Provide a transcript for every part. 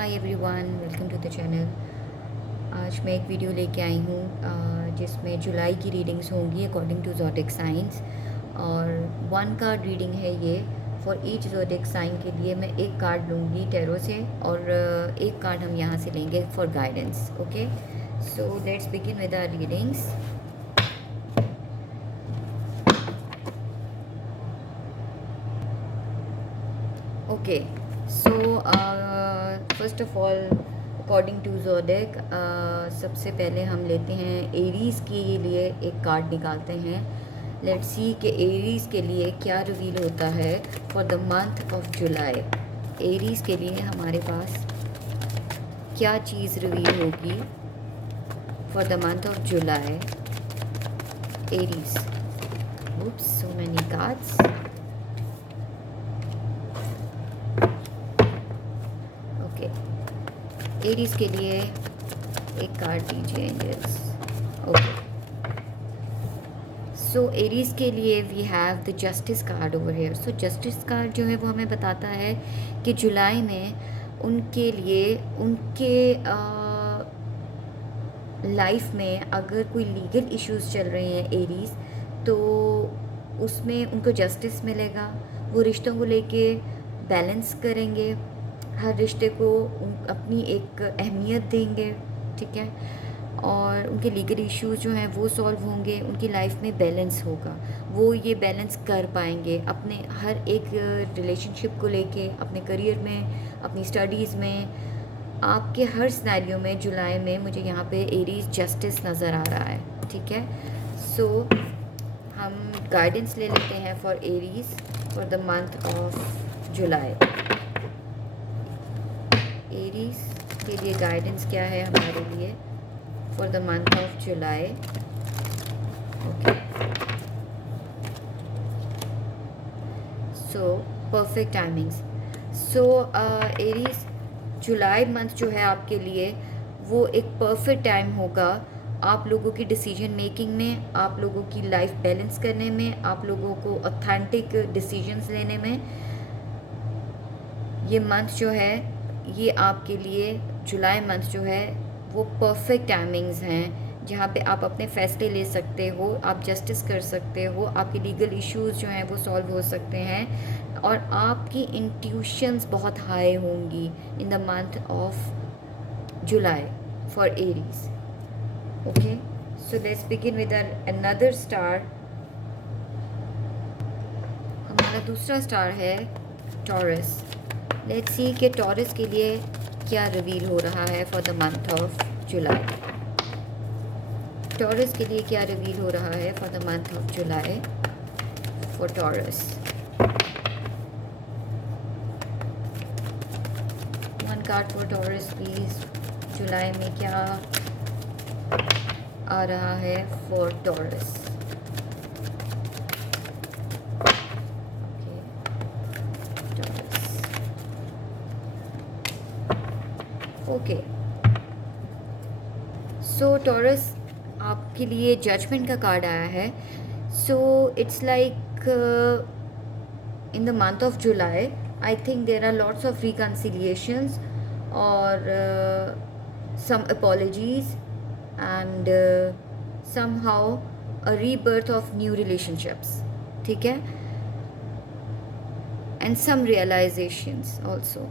Hi everyone, welcome to the channel. आज मैं एक वीडियो लेके आई हूँ जिसमें जुलाई की रीडिंग्स होंगी अकॉर्डिंग टू ज़ोडिक साइंस। और वन कार्ड रीडिंग है ये। फॉर ईच ज़ोडिक साइन के लिए मैं एक कार्ड लूँगी टैरो से और एक कार्ड हम यहाँ से लेंगे for guidance. Okay, so let's begin with our readings. Okay, so first of all according to zodiac सबसे पहले हम लेते हैं एरीज़ के लिए एक कार्ड निकालते हैं। लेट्स सी कि एरीज़ के लिए क्या रिवील होता है फॉर द मंथ ऑफ जुलाई। एरीज़ के लिए हमारे पास क्या चीज़ रिवील होगी for the month of July. Aries, oops, so many cards. Okay, Aries के लिए एक कार्ड दीजिए एंजल्स। ओके, सो एरीज़ के लिए we have the justice card over here. So justice card जो है वो हमें बताता है कि जुलाई में उनके लिए उनके लाइफ में अगर कोई लीगल इश्यूज चल रहे हैं एरीज़, तो उसमें उनको जस्टिस मिलेगा। वो रिश्तों को लेके बैलेंस करेंगे, हर रिश्ते को अपनी एक अहमियत देंगे, ठीक है। और उनके लीगल इश्यूज जो हैं वो सॉल्व होंगे, उनकी लाइफ में बैलेंस होगा। वो ये बैलेंस कर पाएंगे अपने हर एक रिलेशनशिप को लेके, अपने करियर में, अपनी स्टडीज़ में, आपके हर सिनेरियो में। जुलाई में मुझे यहाँ पे एरीज जस्टिस नज़र आ रहा है, ठीक है। सो हम गाइडेंस ले लेते हैं for Aries for the month of जुलाई। एरीज के लिए गाइडेंस क्या है हमारे लिए for the month of July. Okay, so perfect timings. सो एरीज, जुलाई मंथ जो है आपके लिए वो एक परफेक्ट टाइम होगा आप लोगों की डिसीजन मेकिंग में, आप लोगों की लाइफ बैलेंस करने में, आप लोगों को ऑथेंटिक डिसीजंस लेने में। ये मंथ जो है ये आपके लिए, जुलाई मंथ जो है वो परफेक्ट टाइमिंग्स हैं जहाँ पे आप अपने फ़ैसले ले सकते हो, आप जस्टिस कर सकते हो, आपके लीगल इश्यूज जो हैं वो सॉल्व हो सकते हैं और आपकी इंट्यूशंस बहुत हाई होंगी इन the month of July for Aries. Okay, so let's begin with another star. हमारा दूसरा स्टार है टॉरस। लेट्स सी कि टॉरस के लिए क्या रिवील हो रहा है for the month of July. Taurus के लिए क्या रिवील हो रहा है for the month of July for Taurus. One card for Taurus please. जुलाई में क्या आ रहा है for Taurus. Okay, so Taurus आपके लिए जजमेंट का कार्ड आया है। So it's like in the month of July I think there are lots of reconciliations और some apologies and somehow a rebirth of new relationships, ठीक है, and some realizations also।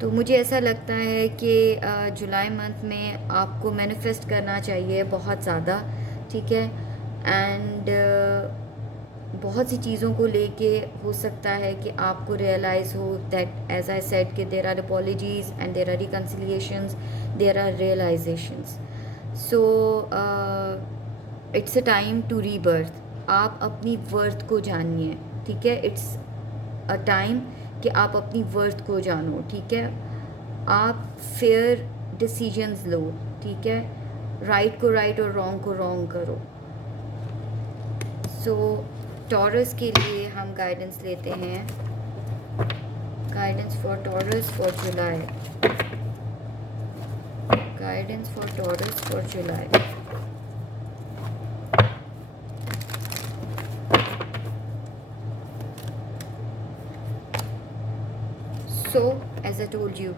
तो मुझे ऐसा लगता है कि जुलाई मंथ में आपको मैनिफेस्ट करना चाहिए बहुत ज़्यादा, ठीक है। एंड बहुत सी चीज़ों को लेके हो सकता है कि आपको रियलाइज़ हो दैट एज आई सेड कि there are apologies and there are reconciliations, there are realisations. So it's a time to rebirth. आप अपनी वर्थ को जानिए, ठीक है। इट्स अ टाइम कि आप अपनी वर्थ को जानो, ठीक है। आप फेयर डिसीजंस लो, ठीक है। राइट को राइट और रॉन्ग को रॉन्ग करो। सो टॉरस के लिए हम गाइडेंस लेते हैं, guidance for Taurus for July. Guidance for Taurus for July. So as I told you,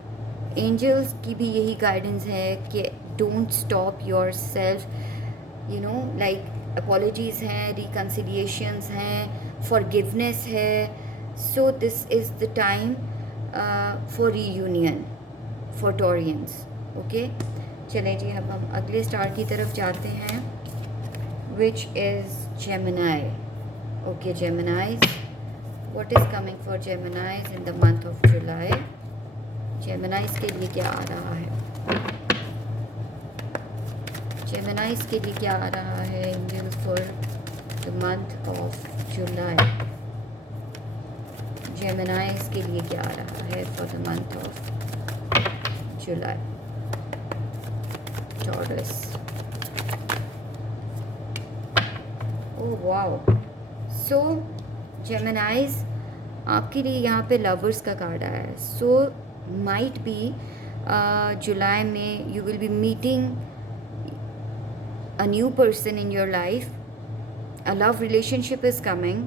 angels की भी यही गाइडेंस है कि don't stop yourself, you know, like apologies हैं, रिकन्सिलिएशंस हैं, फॉरगिवनेस है. So this is the time for reunion for Taurians. Okay, चलें जी, अब हम अगले स्टार की तरफ जाते हैं, which is Gemini. Okay Geminis, what is coming for Geminis in the month of July. Geminis के लिए क्या आ रहा है? जेमिनीज के लिए क्या आ रहा है angel for the month of July? Geminis के लिए क्या आ रहा है for the month of July? Taurus. Oh wow. So Geminis, आपके लिए यहाँ पे लवर्स का कार्ड आया है. सो माइट बी जुलाई में you will B meeting a new person in your life. A love relationship is coming,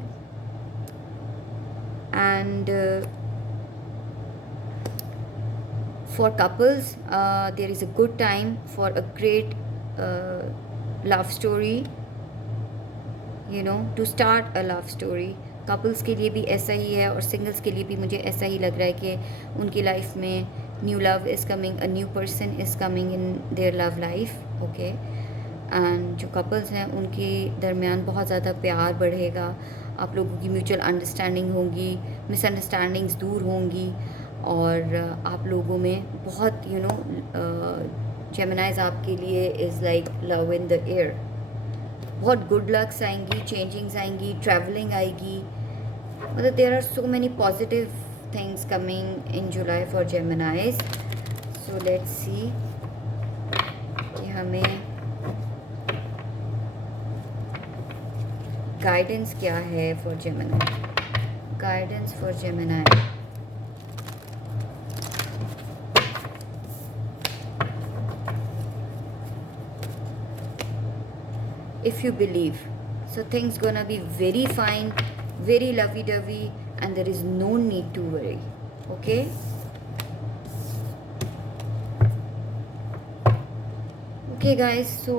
and for couples there is a good time for a great love story, you know, to start a love story. Couples के लिए भी ऐसा ही है और सिंगल्स के लिए भी मुझे ऐसा ही लग रहा है कि उनकी लाइफ में new love is coming, a new person is coming in their love life. Okay, and जो कपल्स हैं उनके दरमियान बहुत ज़्यादा प्यार बढ़ेगा, आप लोगों की म्यूचुअल अंडरस्टैंडिंग होगी, मिसअंडरस्टैंडिंग्स दूर होंगी, और आप लोगों में बहुत यू नो जेमिनीज आपके लिए is like love in the air. बहुत गुड लक्स आएंगी, चेंजिंग्स आएंगी, ट्रैवलिंग आएगी. मतलब there are so many positive things coming in July for Geminis. So let's see कि हमें गाइडेंस क्या है for Gemini. Guidance for Gemini. If you believe, so things gonna be very fine, very lovey-dovey, and there is no need to worry. Okay, okay guys, so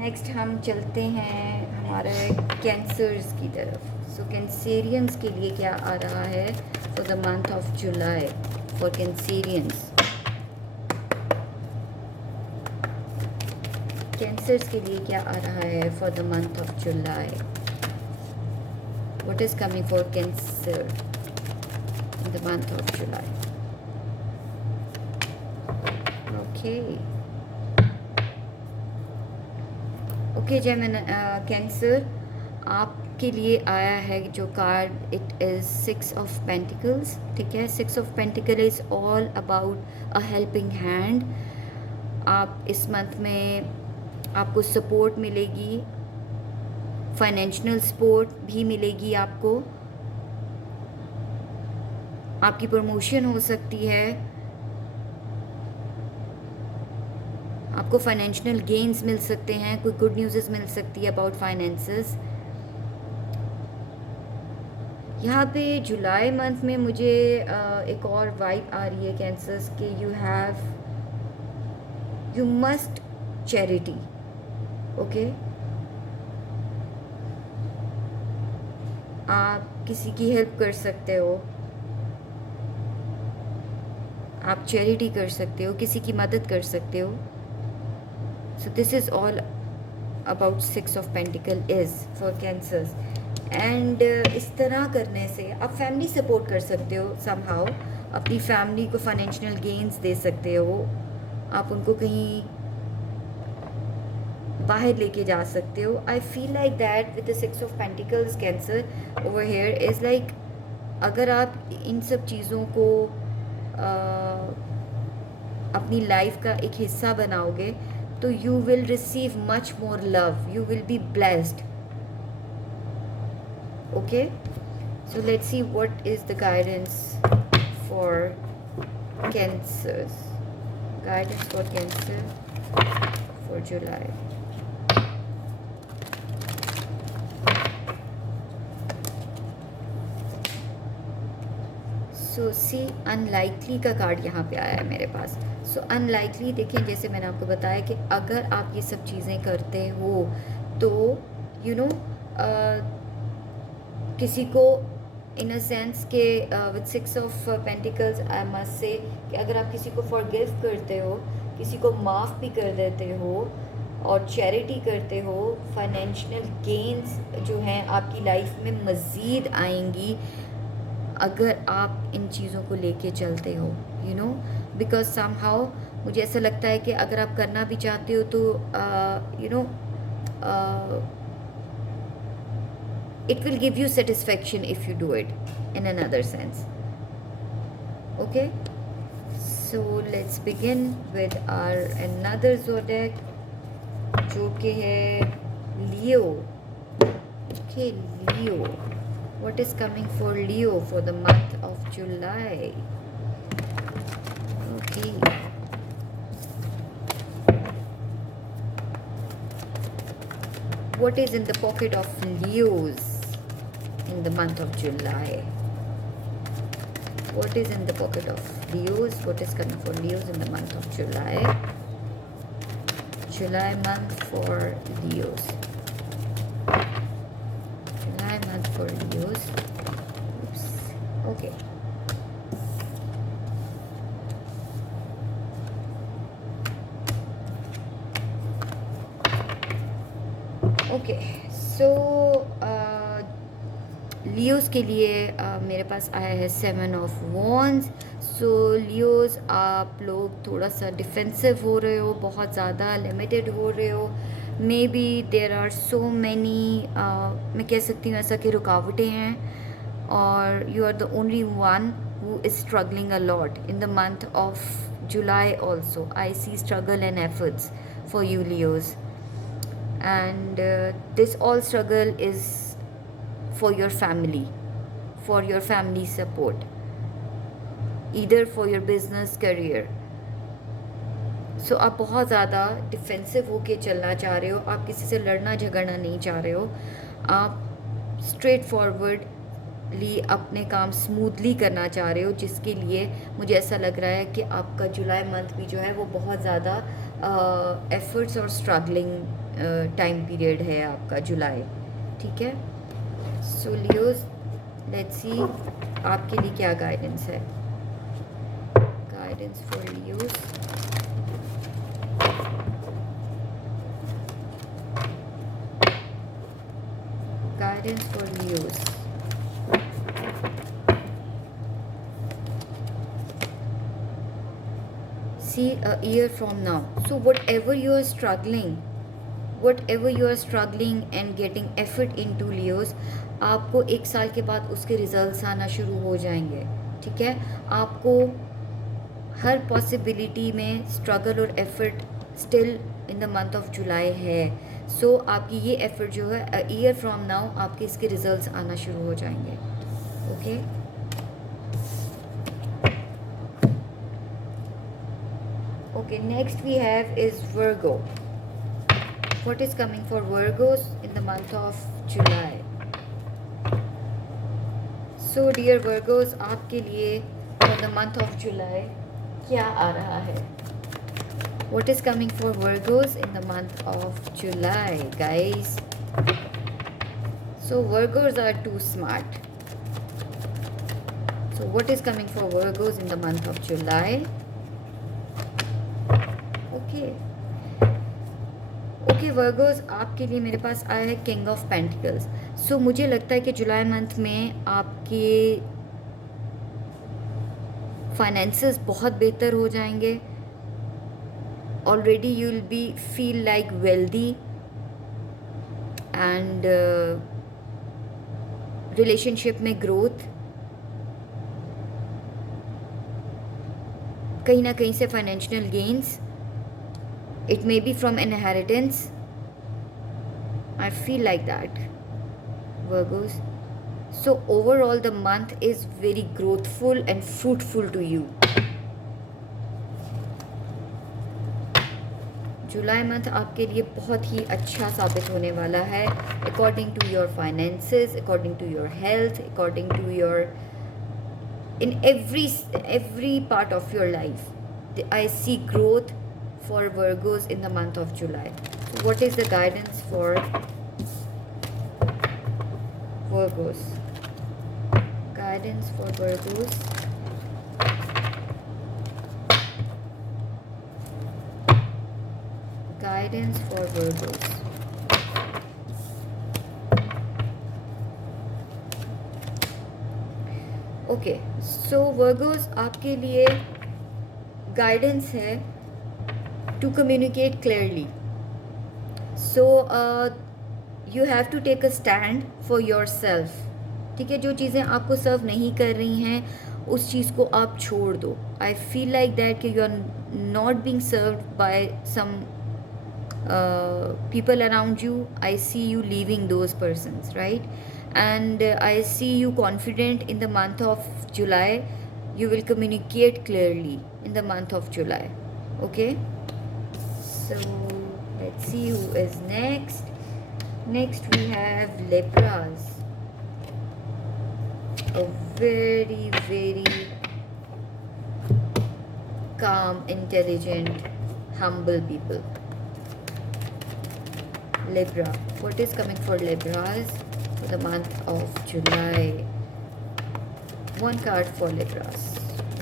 next हम चलते हैं हमारे कैंसर्स की तरफ. सो कैंसेरियंस के लिए क्या आ रहा है for the month of July for Cancerians. Cancers के लिए क्या आ रहा है for the month of July? What is coming for cancer in the month of July? Okay, okay Gemini, cancer, आपके लिए आया है जो card, it is 6 of pentacles. ठीक है, 6 of pentacle is all about a helping hand. आप इस मंथ में आपको सपोर्ट मिलेगी, फाइनेंशियल सपोर्ट भी मिलेगी आपको, आपकी प्रमोशन हो सकती है, आपको फाइनेंशियल गेन्स मिल सकते हैं, कोई गुड न्यूज़ मिल सकती है अबाउट फाइनेंसेस. यहाँ पे जुलाई मंथ में मुझे एक और वाइब आ रही है कैंसर्स के, यू मस्ट चैरिटी. ओके, आप किसी की हेल्प कर सकते हो, आप चैरिटी कर सकते हो, किसी की मदद कर सकते हो. सो this is all about 6 of pentacle is for cancers. And इस तरह करने से आप फैमिली सपोर्ट कर सकते हो समहाउ, अपनी फैमिली को फाइनेंशियल गेन्स दे सकते हो, आप उनको कहीं बाहर लेके जा सकते हो. आई feel like that with the 6 of pentacles cancer over here is like, अगर आप इन सब चीज़ों को अपनी लाइफ का एक हिस्सा बनाओगे तो you will receive much more love, you will be blessed. Okay, so let's see what is the guidance for cancers. Guidance for cancer for July. So see unlikely का कार्ड यहाँ पे आया है मेरे पास. सो अनलाइकली देखिए, जैसे मैंने आपको बताया कि अगर आप ये सब चीज़ें करते हो तो यू नो किसी को इन अ सेंस के विद 6 of pentacles I must say कि अगर आप किसी को फॉरगिव करते हो, किसी को माफ़ भी कर देते हो और चैरिटी करते हो, फाइनेंशियल गेन्स जो हैं आपकी लाइफ में मज़ीद आएंगी अगर आप इन चीज़ों को लेके चलते हो, यू नो, बिकॉज समहाउ मुझे ऐसा लगता है कि अगर आप करना भी चाहते हो तो you know it will give you satisfaction if you do it in another sense. Okay, so let's begin with our another zodiac जो कि है Leo. Okay, Leo, what is coming for Leo for the month of July? Okay, what is in the pocket of Leos in the month of July? What is in the pocket of Leos? What is coming for Leos in the month of July? July month for Leos. July month for Leos. Oops. Okay. Okay. So Leos के लिए मेरे पास आया है 7 of wands. सो लियोज़ आप लोग थोड़ा सा डिफेंसिव हो रहे हो, बहुत ज़्यादा लिमिटेड हो रहे हो. Maybe there are so many, मैं कह सकती हूँ ऐसा कि रुकावटें हैं और you are the only one who is struggling a lot in the month of July also. I see struggle and efforts for you Leos, and this all struggle is for your family support, either for your business career. So आप बहुत ज़्यादा डिफेंसिव होके चलना चाह रहे हो, आप किसी से लड़ना झगड़ना नहीं चाह रहे हो, आप स्ट्रेट फॉरवर्डली अपने काम स्मूथली करना चाह रहे हो, जिसके लिए मुझे ऐसा लग रहा है कि आपका जुलाई मंथ भी जो है वो बहुत ज़्यादा एफर्ट्स और स्ट्रगलिंग टाइम पीरियड है आपका जुलाई. ठीक है. सो लियोस, लेट्स सी आपके लिए क्या गाइडेंस है. Guidance for Leos. Guidance for Leos. See a year from now. So whatever you are struggling and getting effort into Leos, आपको 1 साल के बाद उसके रिजल्ट्स आना शुरू हो जाएंगे. ठीक है. आपको हर पॉसिबिलिटी में स्ट्रगल और effort still in the month of जुलाई है. सो आपकी ये एफर्ट जो है अ ईयर फ्रॉम नाउ आपके इसके रिजल्ट्स आना शुरू हो जाएंगे. Okay. Okay, next we have is Virgo. What is coming for Virgos in the month of July? So dear Virgos, आपके लिए for the month of July क्या आ रहा है? What is coming for Virgos in the month of July, guys? So Virgos are too smart. So what is coming for Virgos in the month of July? Okay Virgo's, आपके लिए मेरे पास आया है king of pentacles. सो मुझे लगता है कि जुलाई मंथ में आपके फाइनेंसेस बहुत बेहतर हो जाएंगे. Already you will B feel like wealthy and relationship में ग्रोथ, कहीं ना कहीं से financial gains. It may be from inheritance. I feel like that, Virgos. So overall the month is very growthful and fruitful to you. July month आपके लिए बहुत ही अच्छा साबित होने वाला है. According to your finances, according to your health, according to your in every part of your life. I see growth for Virgos in the month of July. So what is the guidance for Virgos? Guidance for Virgos. Guidance for Virgos. Okay so Virgos आपके लिए guidance है to communicate clearly. So you have to take a stand for yourself. ठीक है, जो चीज़ें आपको सर्व नहीं कर रही हैं उस चीज़ को आप छोड़ दो. आई फील लाइक दैट कि you are not being served by some people around you. I see you leaving those persons, right? And I see you confident in the month of July. You will communicate clearly in the month of July. Okay, so let's see who is next. Next we have Libras. A very very calm, intelligent, humble people. Libra. What is coming for Libras for the month of July? One card for Libras.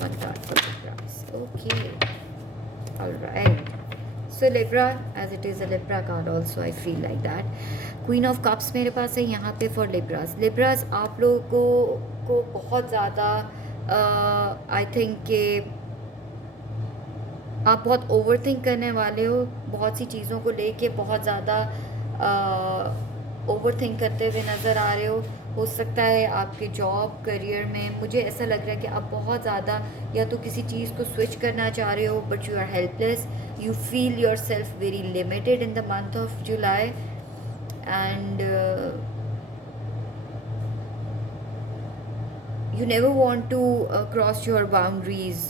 One card for Libras. Okay. Alright. So Libra, as it is a Libra card also, I feel like that. Queen of Cups मेरे पास है यहाँ पे for Libras. Libras आप लोगों को बहुत ज़्यादा I think कि आप बहुत ओवर थिंक करने वाले हो. बहुत सी चीज़ों को लेके बहुत ज़्यादा ओवर थिंक करते हुए नज़र आ रहे हो सकता है आपके जॉब करियर में. मुझे ऐसा लग रहा है कि आप बहुत ज़्यादा या तो किसी चीज़ को स्विच करना चाह रहे हो but you are helpless. You feel yourself very limited in the month of July and you never want to cross your boundaries.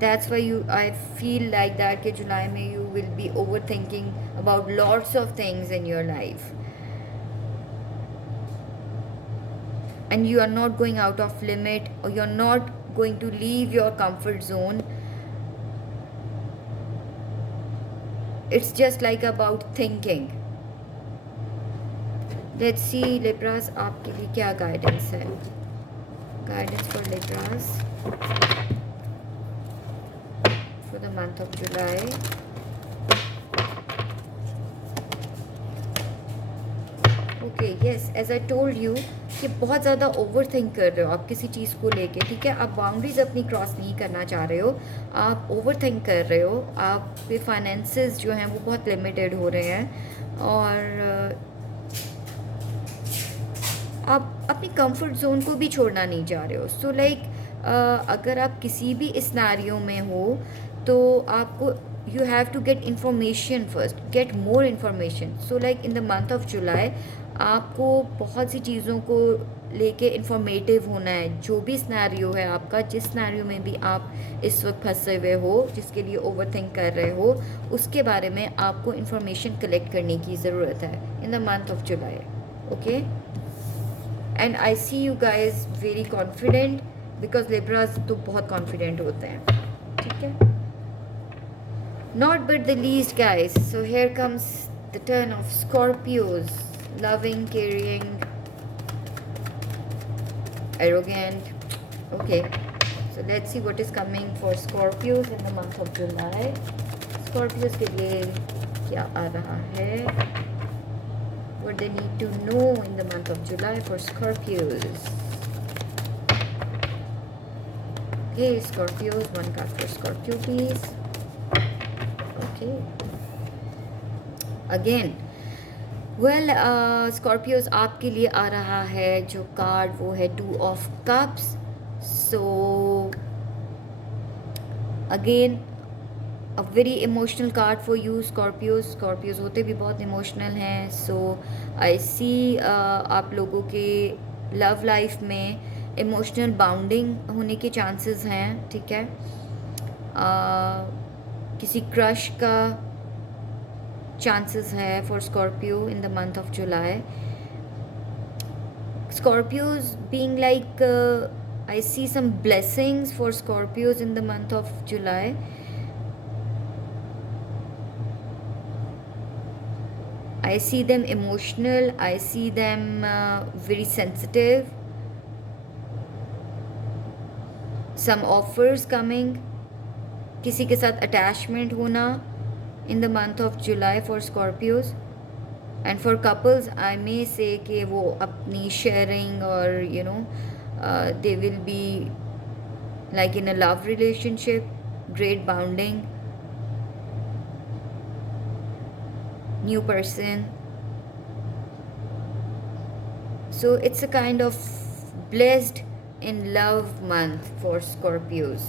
That's why I feel like that कि जुलाई में you will be overthinking about lots of things in your life and you are not going out of limit or you're not going to leave your comfort zone. It's just like about thinking. Let's see Libras आपके लिए क्या guidance है. Guidance for Libras for the month of July. Okay, yes, as I told you कि बहुत ज़्यादा over think कर रहे हो आप किसी चीज़ को लेके. ठीक है, आप बाउंड्रीज अपनी क्रॉस नहीं करना चाह रहे हो, आप ओवर थिंक कर रहे हो. आपके फाइनेंसेस जो हैं वो बहुत लिमिटेड हो रहे हैं और आप अपनी कंफर्ट जोन को भी छोड़ना नहीं चाह रहे हो. सो लाइक अगर आप किसी भी सिनेरियो में हो तो आपको you have to get information first, get more information. So like in the month of July आपको बहुत सी चीज़ों को लेके इन्फॉर्मेटिव होना है. जो भी सिनेरियो है आपका, जिस सिनेरियो में भी आप इस वक्त फंसे हुए हो, जिसके लिए ओवर थिंक कर रहे हो, उसके बारे में आपको इन्फॉर्मेशन कलेक्ट करने की ज़रूरत है in the month of July. Okay, and I see you guys very confident because Libras तो बहुत कॉन्फिडेंट होते हैं. ठीक है, not but the least guys. So here comes the turn of Scorpios. Loving, caring, arrogant. Okay, so let's see what is coming for Scorpios in the month of July. Scorpios के लिए क्या आ रहा है? What they need to know in the month of July for Scorpios. Okay, Scorpios, one card for Scorpio please. Okay, again well Scorpios आपके लिए आ रहा है जो कार्ड वो है 2 of cups. So again a very emotional card for you Scorpios. Scorpios होते भी बहुत इमोशनल हैं. सो आई सी आप लोगों के लव लाइफ में इमोशनल बाउंडिंग होने के चांसेस हैं. ठीक है, किसी क्रश का chances है for Scorpio in the month of July. Scorpios being like I see some blessings for Scorpios in the month of July. I see them emotional. I see them very sensitive. Some offers coming. किसी के साथ attachment होना in the month of July for Scorpios. And for couples, I may say कि वो अपनी sharing or they will be like in a love relationship, great bonding, new person. So it's a kind of blessed in love month for Scorpios,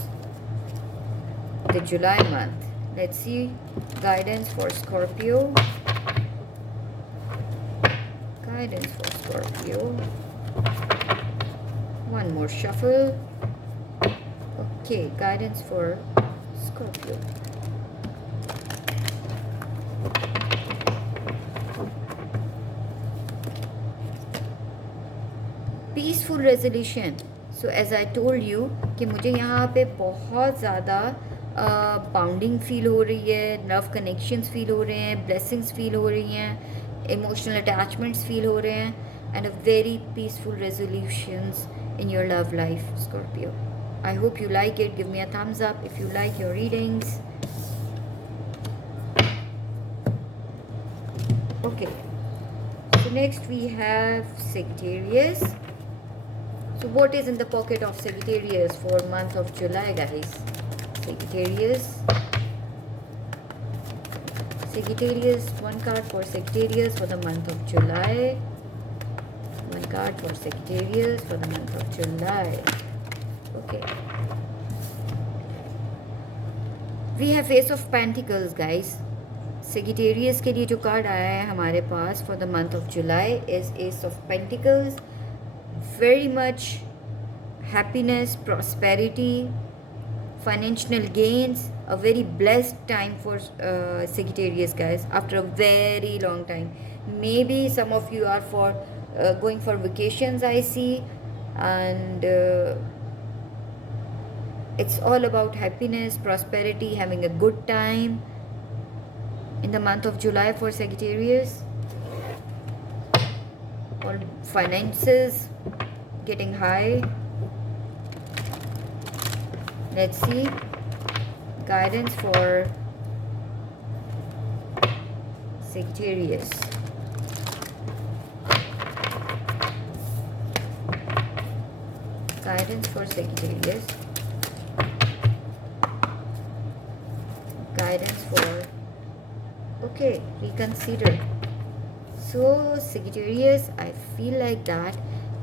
the July month. Let's see guidance for Scorpio. Guidance for Scorpio. One more shuffle. Okay, guidance for Scorpio. Peaceful resolution. So as I told you कि मुझे यहाँ पे बहुत ज़्यादा bounding feel हो रही है, love connections feel हो रहे हैं, ब्लेसिंग्स फील हो रही हैं, इमोशनल अटैचमेंट्स फील हो रहे हैं, and a very peaceful resolutions in your love life Scorpio. I hope you like it. Give me a thumbs up if you like your readings. Okay, so next we have Sagittarius. So what is in the pocket of Sagittarius for month of July, guys? Sagittarius. Sagittarius, one card for Sagittarius for the month of July. One card for Sagittarius for the month of July. Okay. We have Ace of Pentacles, guys. Sagittarius के लिए जो कार्ड आया है हमारे पास for the month of July is Ace of Pentacles. Very much happiness, prosperity, financial gains, a very blessed time for Sagittarius, guys, after a very long time. Maybe some of you are going for vacations, I see, and it's all about happiness, prosperity, having a good time in the month of July for Sagittarius. Or finances getting high. Let's see guidance for Sagittarius. Guidance for Sagittarius. Guidance for, okay, reconsider. So Sagittarius, I feel like that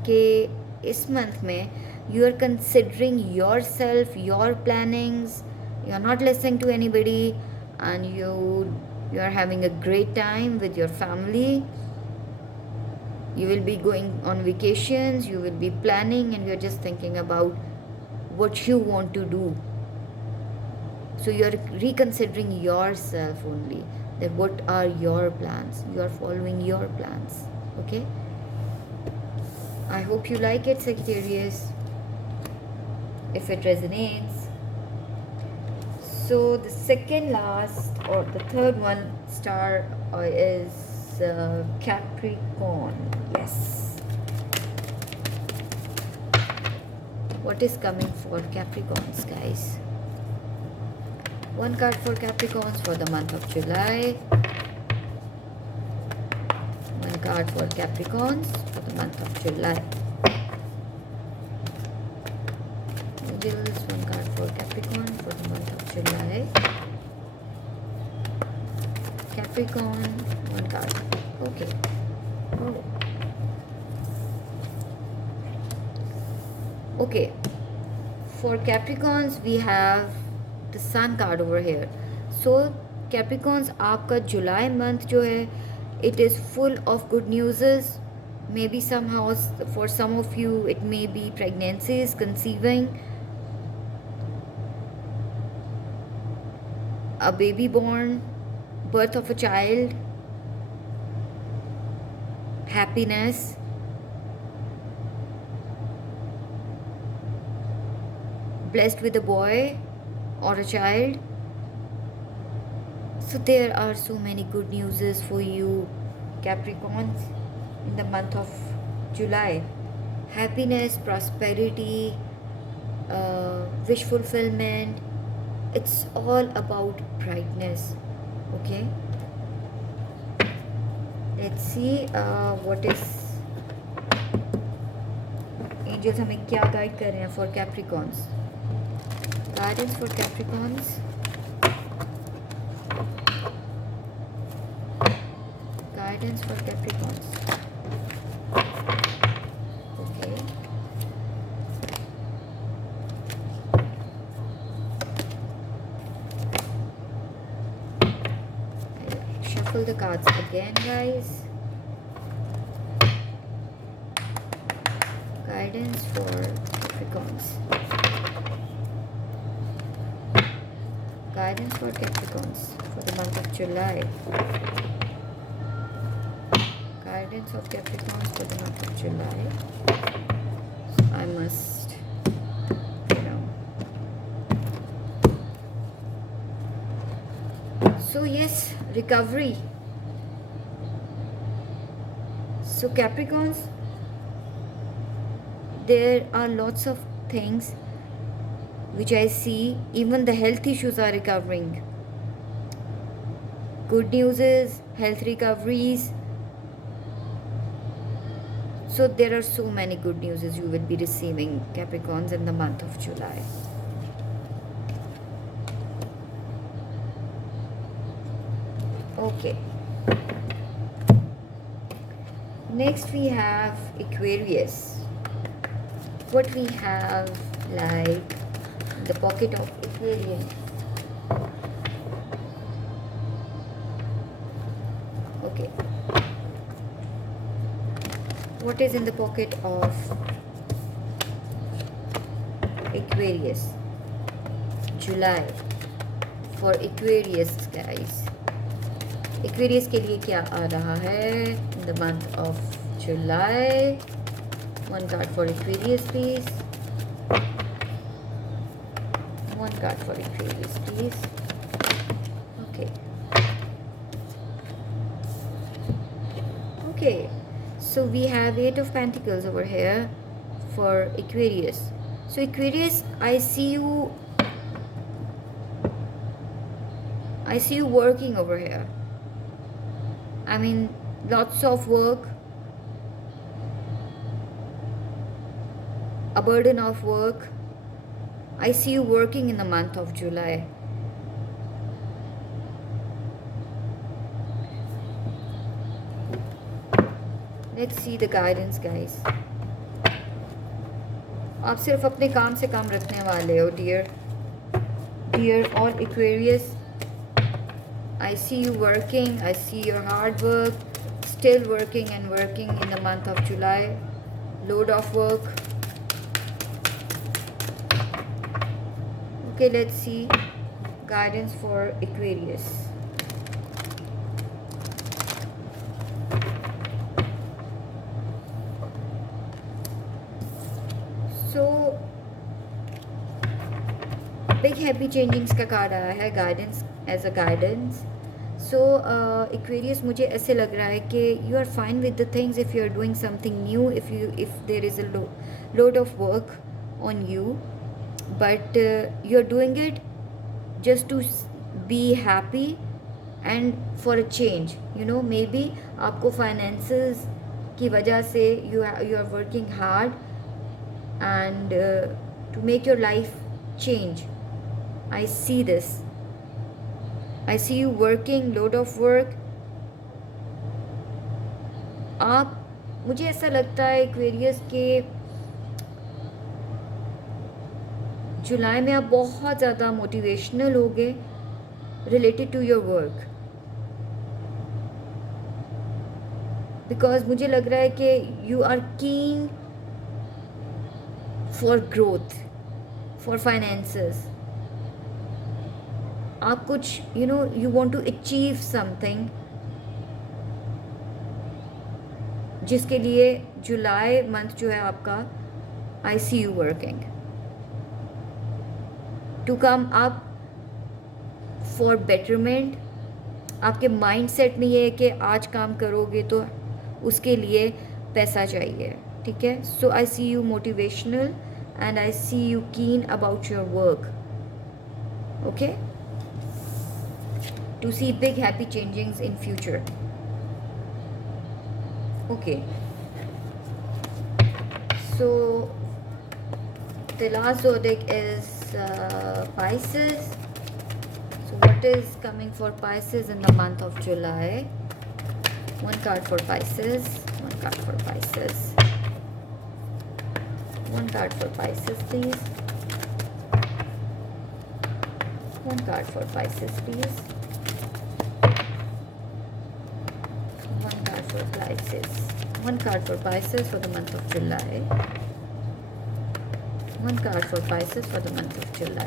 कि इस month में you are considering yourself, your plannings, you are not listening to anybody, and you are having a great time with your family. You will be going on vacations, you will be planning, and you are just thinking about what you want to do. So you are reconsidering yourself only, that what are your plans. You are following your plans. Okay, I hope you like it, Sagittarius, if it resonates. So the second last or the third one star is Capricorn. Yes. What is coming for Capricorns, guys? One card for Capricorns for the month of July. One card for Capricorns for the month of July. Angels, one card for Capricorn for the month of July. Capricorn, one card. Okay. Oh. Okay. For Capricorns, we have the Sun card over here. So Capricorns, आपका July month जो है, it is full of good newses. Maybe somehow for some of you it may be pregnancies, conceiving, a baby born, birth of a child, happiness. blessed with a boy or a child. So there are so many good newses for you, Capricorns, in the month of July. Happiness, prosperity, wish fulfillment. It's all about brightness. Okay. Let's see what is angels हमें क्या गाइड कर रहे हैं for Capricorns. Guidance for Capricorns. Guidance for Capricorns. Okay. I'll shuffle the cards again, guys. Guidance for Capricorns. Guidance for Capricorns for the month of July. Guidance of Capricorns for the month of July. I must, So yes, recovery. So Capricorns, there are lots of things which I see. Even the health issues are recovering. Good news is health recoveries. So there are so many good news you will be receiving, Capricorns, in the month of July. Okay. Next we have Aquarius. What we have like the pocket of Aquarius. Okay. What is in the pocket of Aquarius? July for Aquarius, guys. Aquarius के लिए क्या आ रहा है in the month of July? One card for Aquarius, please. One card for Aquarius, please. Okay. Okay. So we have 8 of Pentacles over here for Aquarius. So Aquarius, I see you working over here. I mean, lots of work, a burden of work. I see you working in the month of July. Let's see the guidance, guys. आप सिर्फ अपने काम से काम रखने वाले हो, dear all Aquarius. I see you working. I see your hard work. Still working and working in the month of July. Load of work. Okay, let's see guidance for Aquarius. So big happy changings का card आया है, guidance as a guidance. So Aquarius, मुझे ऐसे लग रहा है कि you are fine with the things if you are doing something new, if there is a load of work on you, but you are doing it just to be happy and for a change. Maybe आपको finances की वजह से you are working hard and to make your life change. I see this. I see you working, load of work. मुझे ऐसा लगता है Aquarius के जुलाई में आप बहुत ज़्यादा मोटिवेशनल होगे related to your work. Because मुझे लग रहा है कि you are keen for growth, for finances. आप कुछ you want to achieve something जिसके लिए जुलाई मंथ जो है आपका I see you working. To come up for betterment. आपके माइंड सेट में ये है कि आज काम करोगे तो उसके लिए पैसा चाहिए, ठीक है। So I see you motivational and I see you keen about your work, okay, to see big happy changings in future, okay. So the last zodiac is Pisces. So what is coming for Pisces in the month of July? One card for Pisces, one card for Pisces, one card for Pisces please, one card for Pisces please, one card for Pisces, one card for Pisces for the month of July, one card for Pisces for the month of July.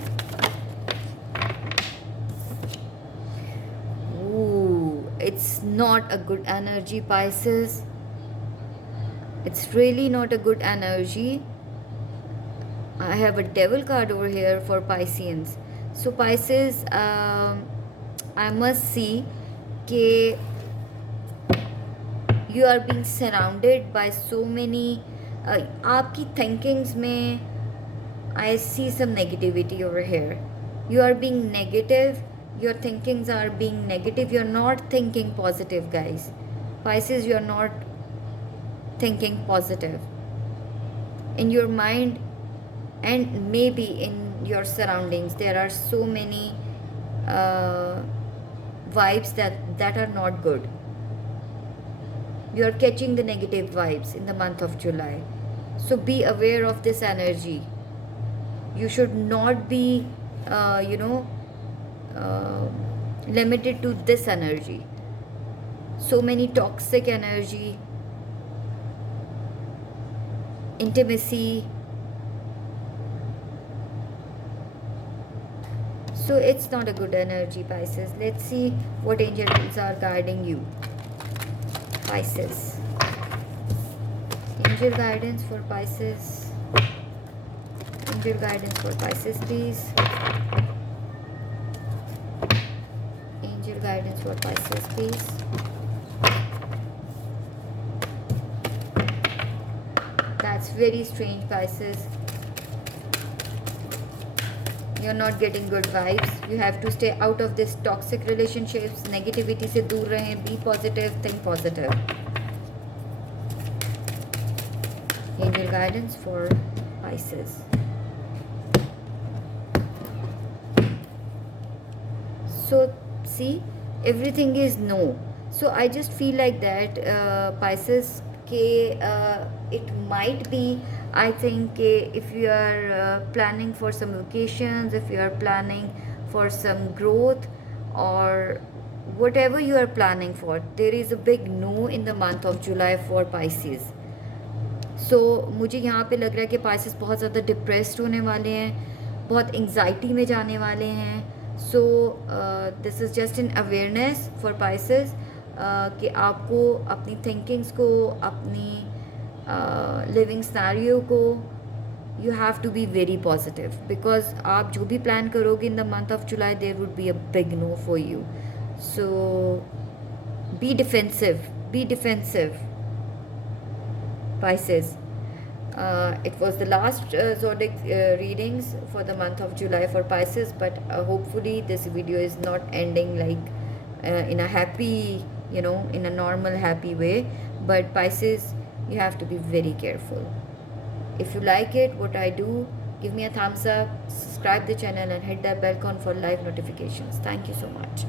Ooh, it's not a good energy, Pisces. It's really not a good energy. I have a devil card over here for Pisceans. So Pisces, I must see that you are being surrounded by so many आपकी thinkings में I see some negativity over here. You are being negative. Your thinkings are being negative. You're not thinking positive, guys. Pisces, you're not thinking positive. In your mind and maybe in your surroundings, there are so many vibes that are not good. You're catching the negative vibes in the month of July. So be aware of this energy. You should not be limited to this energy. So many toxic energy, intimacy. So it's not a good energy, Pisces. Let's see what angels are guiding you, Pisces. Angel guidance for Pisces. Angel guidance for Pisces, please. Angel guidance for Pisces, please. That's very strange, Pisces. You're not getting good vibes. You have to stay out of this toxic relationships. Negativity से दूर रहें. Be positive. Think positive. Angel guidance for Pisces. So see, everything is no. So I just feel like that Pisces it might be, I think if you are planning for some vacations, if you are planning for some growth or whatever you are planning for, there is a big no in the month of July for Pisces. So मुझे यहाँ पे लग रहा है कि Pisces बहुत ज़्यादा डिप्रेस्ड होने वाले हैं, बहुत एंग्जाइटी में जाने वाले हैं. So this is just an awareness for Pisces कि आपको अपनी थिंकिंग्स को, अपनी लिविंग सिनेरियो को, you have to be very positive, because आप जो भी प्लान करोगे in the month of July there would be a big no for you. So be defensive Pisces. It was the last zodiac readings for the month of July for Pisces, but hopefully this video is not ending like in a happy, in a normal happy way. But Pisces, you have to be very careful. If you like it, what I do, give me a thumbs up, subscribe the channel and hit that bell icon for live notifications. Thank you so much.